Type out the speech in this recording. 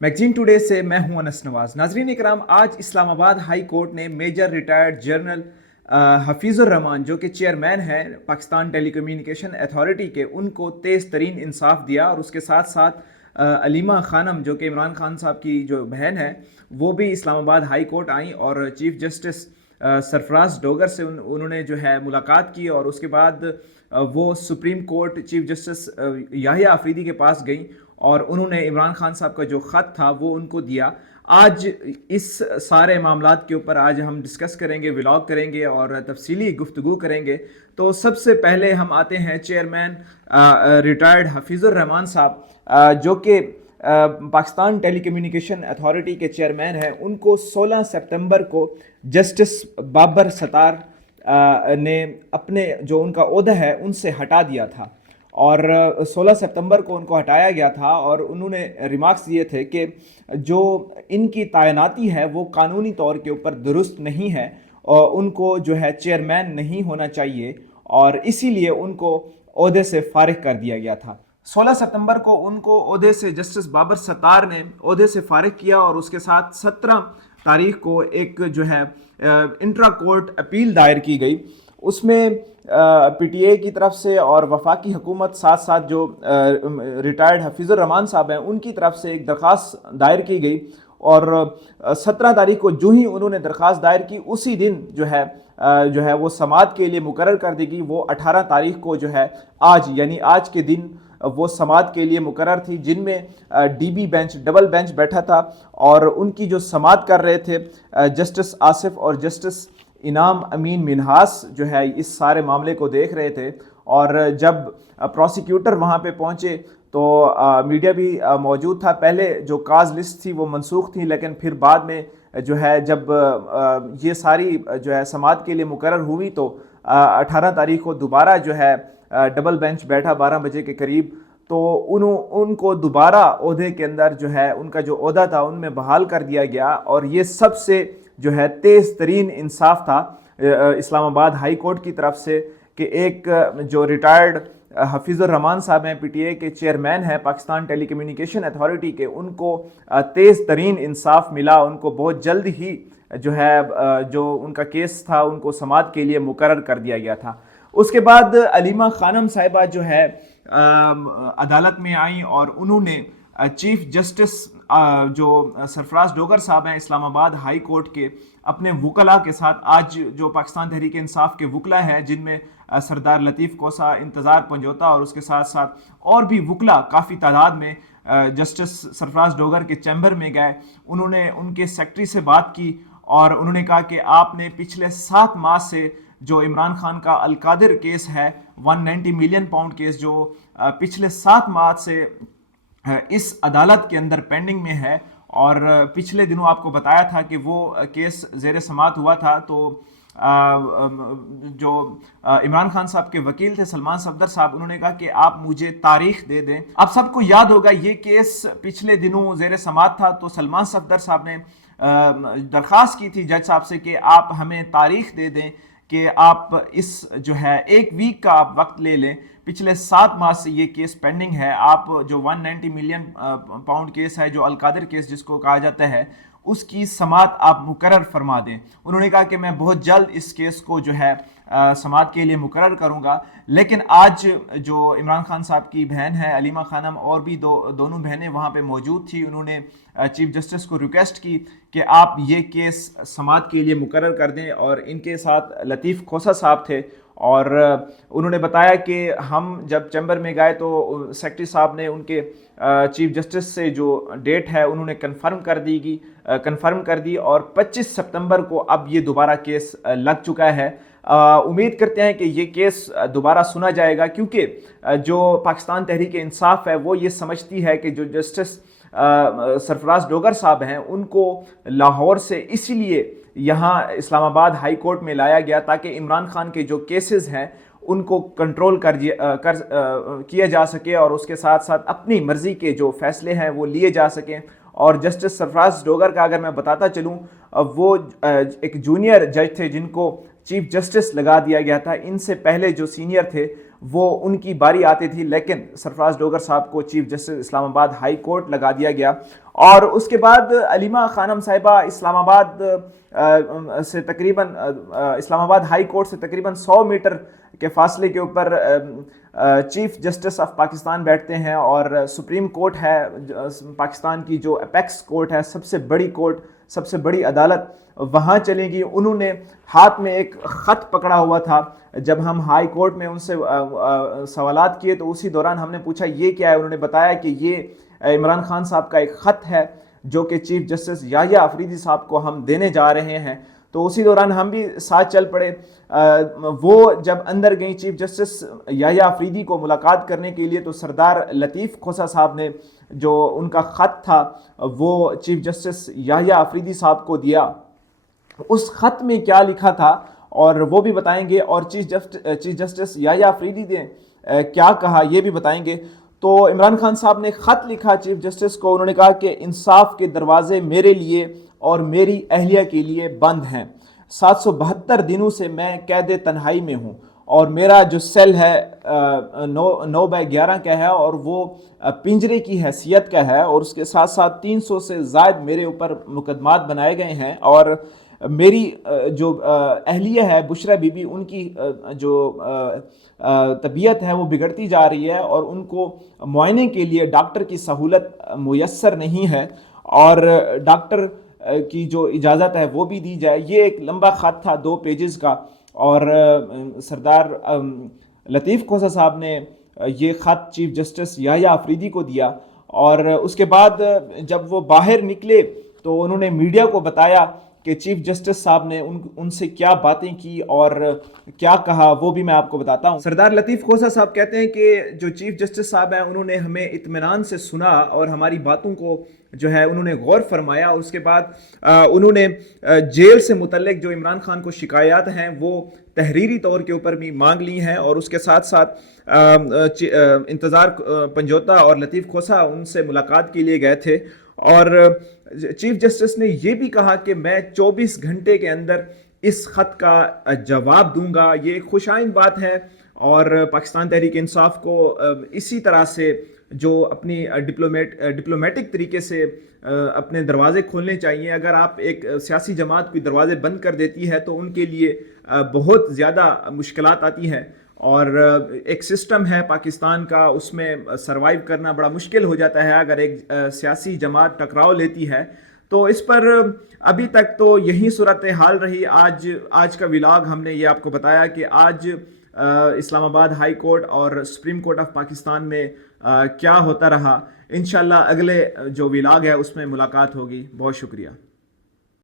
Magazine today से मैं हूं अनस नवाज। नाजरीन इकराम, आज इस्लामाबाद हाई कोर्ट ने मेजर रिटायर्ड जनरल हफीज़ुर रहमान जो कि चेयरमैन हैं पाकिस्तान टेलीकम्युनिकेशन अथॉरिटी के, उनको तेज़ तरीन इंसाफ दिया। और उसके साथ साथ अलीमा खानम जो कि इमरान खान साहब की जो बहन है, वो भी इस्लामाबाद हाई कोर्ट आई और चीफ जस्टिस सरफराज डोगर से उन्होंने जो है मुलाकात की। और उसके बाद वो Supreme Court Chief Justice Yahya Afridi के पास गई और उन्होंने इमरान खान साहब का जो ख़त था वो उनको दिया। आज इस सारे मामलात के ऊपर आज हम डिस्कस करेंगे, व्लॉग करेंगे और तफसीली गुफ्तगू करेंगे। तो सबसे पहले हम आते हैं चेयरमैन रिटायर्ड हफीज़ुर रहमान साहब, जो कि पाकिस्तान टेलीकम्युनिकेशन अथॉरिटी के चेयरमैन हैं। उनको 16 सितंबर को जस्टिस बाबर सत्तार ने अपने जो उनका ओहदा है उनसे हटा दिया था और 16 सितंबर को उनको हटाया गया था। और उन्होंने रिमार्क्स दिए थे कि जो इनकी तैनाती है वो कानूनी तौर के ऊपर दुरुस्त नहीं है और उनको जो है चेयरमैन नहीं होना चाहिए और इसीलिए उनको ओहदे से फारिग कर दिया गया था। 16 सितंबर को उनको ओहदे से जस्टिस बाबर सत्तार ने ओहदे से फारिग किया और उसके साथ 17 तारीख को एक जो है इंट्रा कोर्ट अपील दायर की गई। उसमें पीटीए की तरफ से और वफाकी हुकूमत साथ साथ जो रिटायर्ड हफीज़ुर रहमान साहब हैं उनकी तरफ से एक दरख्वास्त दायर की गई। और 17 तारीख को जो ही उन्होंने दरख्वास्त दायर की उसी दिन जो है वो समाअत के लिए मुकर्रर कर दी गई। वो 18 तारीख को जो है आज यानी आज के दिन वो समाअत के लिए मुकर्रर थी, जिनमें डीबी बेंच डबल बेंच बैठा था और उनकी जो समाअत कर रहे थे जस्टिस आसिफ और जस्टिस इनाम अमीन मिनहास जो है इस सारे मामले को देख रहे थे। और जब प्रोसिक्यूटर वहाँ पे पहुँचे तो मीडिया भी मौजूद था। पहले जो काज लिस्ट थी वो मनसूख थी, लेकिन फिर बाद में जो है जब ये सारी जो है समाअत के लिए मुकर्रर हुई तो 18 तारीख को दोबारा जो है डबल बेंच बैठा 12 बजे के करीब। तो उनको दोबारा ओहदे के अंदर जो है उनका जो ओहदा था उनमें बहाल कर दिया गया। और ये सबसे जो है तेज़ तरीन इंसाफ था इस्लामाबाद हाई कोर्ट की तरफ से कि एक जो रिटायर्ड हफीज़ुर रहमान साहब हैं, पीटीए के चेयरमैन हैं पाकिस्तान टेलीकम्युनिकेशन अथॉरिटी के, उनको तेज़ तरीन इंसाफ मिला। उनको बहुत जल्द ही जो है जो उनका केस था उनको समाअत के लिए मुकर्रर कर दिया गया था। उसके बाद अलीमा खानम साहिबा जो है अदालत में आई और उन्होंने चीफ जस्टिस जो सरफराज डोगर साहब हैं इस्लामाबाद हाई कोर्ट के, अपने वकला के साथ आज जो पाकिस्तान तहरीक इंसाफ के वकला हैं जिनमें सरदार लतीफ़ कोसा, इंतज़ार पंजोता और उसके साथ साथ और भी वकला काफ़ी तादाद में जस्टिस सरफराज डोगर के चैम्बर में गए। उन्होंने उनके सेक्रेटरी से बात की और उन्होंने कहा कि आपने पिछले 7 माह से जो इमरान खान का अलकादिर केस है 190 मिलियन पाउंड केस, जो पिछले 7 माह से इस अदालत के अंदर पेंडिंग में है और पिछले दिनों आपको बताया था कि वो केस ज़ेर समाअत हुआ था। तो जो इमरान खान साहब के वकील थे सलमान सफदर साहब, उन्होंने कहा कि आप मुझे तारीख दे दें। आप सबको याद होगा ये केस पिछले दिनों ज़ेर समाअत था, तो सलमान सफदर साहब ने दरख्वास्त की थी जज साहब से कि आप हमें तारीख दे दें कि आप इस जो है एक वीक का आप वक्त ले लें। पिछले 7 माह से ये केस पेंडिंग है। आप जो 190 मिलियन पाउंड केस है, जो अलकादिर केस जिसको कहा जाता है, उसकी समाअत आप मुकर्रर फरमा दें। उन्होंने कहा कि मैं बहुत जल्द इस केस को जो है समाअत के लिए मुकर्रर करूंगा। लेकिन आज जो इमरान खान साहब की बहन है अलीमा खानम और भी दोनों बहनें वहाँ पे मौजूद थी। उन्होंने चीफ जस्टिस को रिक्वेस्ट की कि आप ये केस समाअत के लिए मुकर्रर कर दें। और इनके साथ लतीफ़ खोसा साहब थे और उन्होंने बताया कि हम जब चैम्बर में गए तो सेक्रेटरी साहब ने उनके चीफ जस्टिस से जो डेट है उन्होंने कंफर्म कर दी और 25 सितंबर को अब ये दोबारा केस लग चुका है। उम्मीद करते हैं कि ये केस दोबारा सुना जाएगा, क्योंकि जो पाकिस्तान तहरीक इंसाफ है वो ये समझती है कि जो जस्टिस सरफराज डोगर साहब हैं उनको लाहौर से इसीलिए यहाँ इस्लामाबाद हाई कोर्ट में लाया गया ताकि इमरान खान के जो केसेस हैं उनको कंट्रोल किया जा सके और उसके साथ साथ अपनी मर्ज़ी के जो फैसले हैं वो लिए जा सकें। और जस्टिस सरफराज डोगर का अगर मैं बताता चलूँ, वो एक जूनियर जज थे जिनको चीफ जस्टिस लगा दिया गया था। इनसे पहले जो सीनियर थे وہ ان کی باری آتی تھی، لیکن سرفراز ڈوگر صاحب کو چیف جسٹس اسلام آباد ہائی کورٹ لگا دیا گیا. اور اس کے بعد علیمہ خانم صاحبہ اسلام آباد سے تقریباً اسلام آباد ہائی کورٹ سے تقریباً 100 میٹر کے فاصلے کے اوپر چیف جسٹس آف پاکستان بیٹھتے ہیں. اور سپریم کورٹ ہے پاکستان کی، جو اپیکس کورٹ ہے، سب سے بڑی کورٹ، سب سے بڑی عدالت، وہاں چلیں گی. انہوں نے ہاتھ میں ایک خط پکڑا ہوا تھا. جب ہم ہائی کورٹ میں ان سے سوالات کیے تو اسی دوران ہم نے پوچھا یہ کیا ہے، انہوں نے بتایا کہ یہ عمران خان صاحب کا ایک خط ہے جو کہ چیف جسٹس یحییٰ آفریدی صاحب کو ہم دینے جا رہے ہیں. تو اسی دوران ہم بھی ساتھ چل پڑے. وہ جب اندر گئیں چیف جسٹس یحییٰ آفریدی کو ملاقات کرنے کے لیے، تو سردار لطیف کھوسہ صاحب نے جو ان کا خط تھا وہ چیف جسٹس یحییٰ آفریدی صاحب کو دیا. اس خط میں کیا لکھا تھا اور وہ بھی بتائیں گے، اور چیف جسٹس یحییٰ آفریدی نے کیا کہا یہ بھی بتائیں گے. تو عمران خان صاحب نے خط لکھا چیف جسٹس کو. انہوں نے کہا کہ انصاف کے دروازے میرے لیے اور میری اہلیہ کے لیے بند ہیں. 772 دنوں سے میں قید تنہائی میں ہوں، اور میرا جو سیل ہے 9/11 کا ہے، اور وہ پنجرے کی حیثیت کا ہے. اور اس کے ساتھ ساتھ 300 سے زائد میرے اوپر مقدمات بنائے گئے ہیں. اور میری جو اہلیہ ہے بشرا بی بی، ان کی جو طبیعت ہے وہ بگڑتی جا رہی ہے، اور ان کو معائنے کے لیے ڈاکٹر کی سہولت میسر نہیں ہے، اور ڈاکٹر کی جو اجازت ہے وہ بھی دی جائے. یہ ایک لمبا خط تھا 2 پیجز کا، اور سردار لطیف کھوسہ صاحب نے یہ خط چیف جسٹس یحییٰ آفریدی کو دیا. اور اس کے بعد جب وہ باہر نکلے تو انہوں نے میڈیا کو بتایا کہ چیف جسٹس صاحب نے ان سے کیا باتیں کی اور کیا کہا، وہ بھی میں آپ کو بتاتا ہوں. سردار لطیف کھوسہ صاحب کہتے ہیں کہ جو چیف جسٹس صاحب ہیں انہوں نے ہمیں اطمینان سے سنا اور ہماری باتوں کو جو ہے انہوں نے غور فرمایا. اور اس کے بعد انہوں نے جیل سے متعلق جو عمران خان کو شکایات ہیں وہ تحریری طور کے اوپر بھی مانگ لی ہیں. اور اس کے ساتھ ساتھ انتظار پنجوتا اور لطیف کھوسہ ان سے ملاقات کے لیے گئے تھے. اور چیف جسٹس نے یہ بھی کہا کہ میں 24 گھنٹے کے اندر اس خط کا جواب دوں گا. یہ ایک خوش آئند بات ہے، اور پاکستان تحریک انصاف کو اسی طرح سے جو اپنی ڈپلومیٹک طریقے سے اپنے دروازے کھولنے چاہیے. اگر آپ ایک سیاسی جماعت کوئی دروازے بند کر دیتی ہے تو ان کے لیے بہت زیادہ مشکلات آتی ہیں، اور ایک سسٹم ہے پاکستان کا، اس میں سروائیو کرنا بڑا مشکل ہو جاتا ہے اگر ایک سیاسی جماعت ٹکراؤ لیتی ہے. تو اس پر ابھی تک تو یہی صورتحال رہی. آج کا ولاگ ہم نے یہ آپ کو بتایا کہ آج اسلام آباد ہائی کورٹ اور سپریم کورٹ آف پاکستان میں کیا ہوتا رہا. انشاءاللہ اگلے جو ولاگ ہے اس میں ملاقات ہوگی. بہت شکریہ.